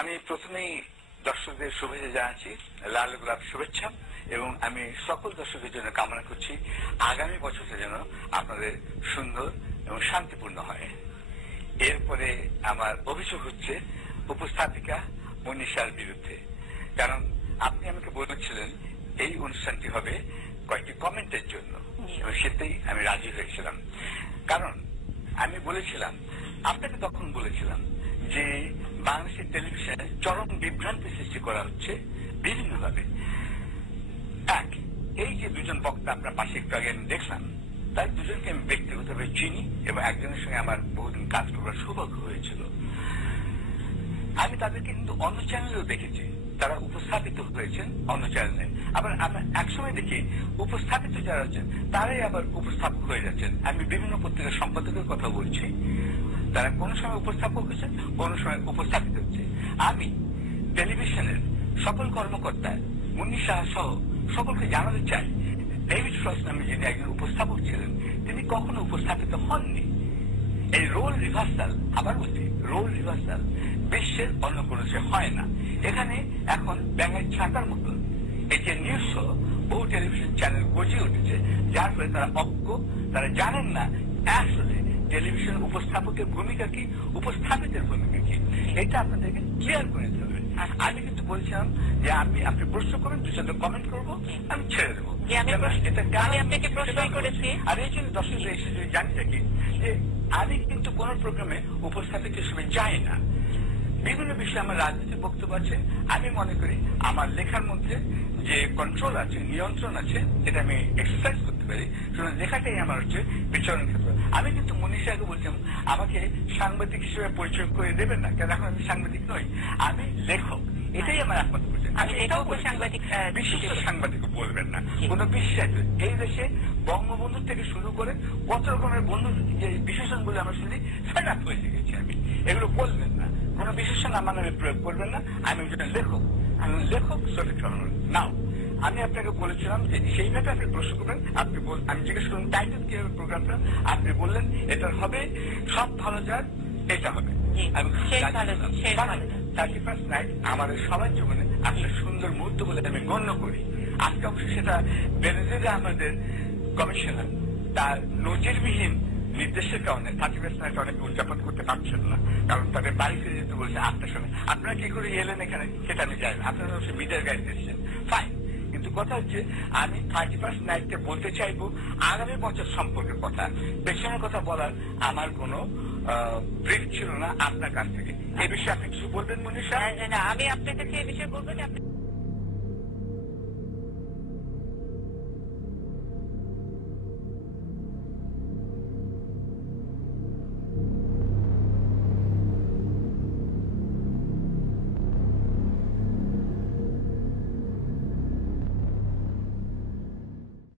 আমি প্রথমেই দর্শকদের শুভেচ্ছা জানাচ্ছি, লাল গোলাপ শুভেচ্ছা, এবং আমি সকল দর্শকের জন্য কামনা করছি আগামী বছরটা যেন আপনাদের সুন্দর এবং শান্তিপূর্ণ হয়। এরপরে আমার অভিযোগ হচ্ছে উপস্থাপিকা মনীষার বিরুদ্ধে, কারণ আপনি আমাকে বলেছিলেন এই অনুষ্ঠানটি হবে কয়েকটি কমেন্টের জন্য, এবং সেটাই আমি রাজি হয়েছিলাম। কারণ আমি বলেছিলাম, আপনাকে তখন বলেছিলাম যে বাংলাদেশের টেলিভিশনে চরম বিভ্রান্তি সৃষ্টি করা হচ্ছে বিভিন্নভাবে। এক, এই যে দুজন বক্তা আপনার পাশে একটু আগে আমি দেখলাম, তাই দুজনকে আমি ব্যক্তিগতভাবে চিনি এবং একজনের সঙ্গে আমার বহুদিন কাজ করার সৌভাগ্য হয়েছিল। আমি তাদেরকে কিন্তু অন্য চ্যানেলেও দেখেছি, তারা উপস্থাপিত হয়েছেন অন্য চ্যানেলে। আবার আমরা একসময় দেখি উপস্থাপিত যারা আছেন তারাই আবার উপস্থাপক হয়ে যাচ্ছেন। আমি বিভিন্ন পত্রিকার সম্পাদকের কথা বলছি, তারা কোন সময় উপস্থাপক হচ্ছেন, কোন সময় উপস্থাপিত হচ্ছে। আমি টেলিভিশনের সকল কর্মকর্তা মনীষা সহ সকলকে জানাতে চাই, ডেভিড ফ্রস্ট নামে যিনি একজন উপস্থাপক ছিলেন, তিনি কখনো উপস্থাপিত হননি। এই রোল রিভার্সাল, আবার বলছি রোল রিভার্সাল বিশ্বের অন্য কোনো সে হয় না। এখানে এখন ব্যাঙের ছাতার মতো এই যে নিউজ শো, বহু টেলিভিশন চ্যানেল গজিয়ে উঠেছে, যার ফলে তারা অজ্ঞ, তারা জানেন না আসলে টেলিভিশন উপস্থাপকের ভূমিকা কি, উপস্থাপিতের ভূমিকা কি। এটা আপনাদেরকে ক্লিয়ার করে দিতে হবে। আমি কিন্তু বলছিলাম যে আপনি প্রশ্ন করবেন, দু চারটা কমেন্ট করবো, আমি ছেড়ে দেবো। আর এই জন্য দর্শকদের এসে যদি জানি থাকি যে আমি কিন্তু কোন প্রোগ্রামে উপস্থাপিত হিসেবে যাই না। বিভিন্ন বিষয়ে আমার রাজনৈতিক বক্তব্য আছে। আমি মনে করি আমার লেখার মধ্যে যে কন্ট্রোল আছে, নিয়ন্ত্রণ আছে, এটা আমি এক্সারসাইজ করতে পারি। শুধু লেখাটাই আমার হচ্ছে বিচরণ ক্ষেত্র। আমি কিন্তু মনীষাকে বলছিলাম আমাকে সাংবাদিক হিসেবে পরিচয় করে দেবেন না, কারণ এখন আমি সাংবাদিক নই, আমি লেখক। এটাই আমার একমাত্র পরিচয়। আমি এটাও বিশিষ্ট সাংবাদিক বলবেন না, কোন বিশ্বাস। এই দেশে বঙ্গবন্ধু থেকে শুরু করে কত রকমের বন্ধু যে বিশেষণ বলে আমরা শুনি, ফেড আপ হয়ে গেছি আমি। এগুলো বলবেন না, কোন বিশেষণ আমার নামে প্রয়োগ করবেন না। আমি একজন লেখক, আমি লেখক সঠিক নাও। আমি আপনাকে বলেছিলাম যে সেইভাবে আপনি প্রশ্ন করবেন। আমি জিজ্ঞেস করলাম টাইটেল কি হবে প্রোগ্রামটা, আপনি বললেন এটার হবে সব ভালো যাক, এটা হবে। 31st নাইট আমাদের সবার জীবনে একটা সুন্দর মুহূর্ত বলে আমি গণ্য করি। আজকে অবশ্যই সেটা বেনজির আহমেদের কমিশনার তার নজিরবিহীন নির্দেশের কারণে 31st নাইট অনেকে উদযাপন করতে পারছেন না, কারণ তাদের বাড়ি ফিরে যেতে বলছে 8টার সময়। আপনারা কি করে এলেন এখানে সেটা আমি জানি না, আপনারা অবশ্যই মিডিয়ার গাইড দিচ্ছেন, ফাইন। কিন্তু কথা হচ্ছে আমি 31st নাইটকে বলতে চাইবো আগামী বছর সম্পর্কের কথা, পেছনের কথা বলার আমার কোনো ব্রিফ ছিল না আপনার কাছ থেকে। এই বিষয়ে আপনি কিছু বলবেন মনীষা? আমি আপনার কাছে এই বিষয়ে বলবো যে আপনি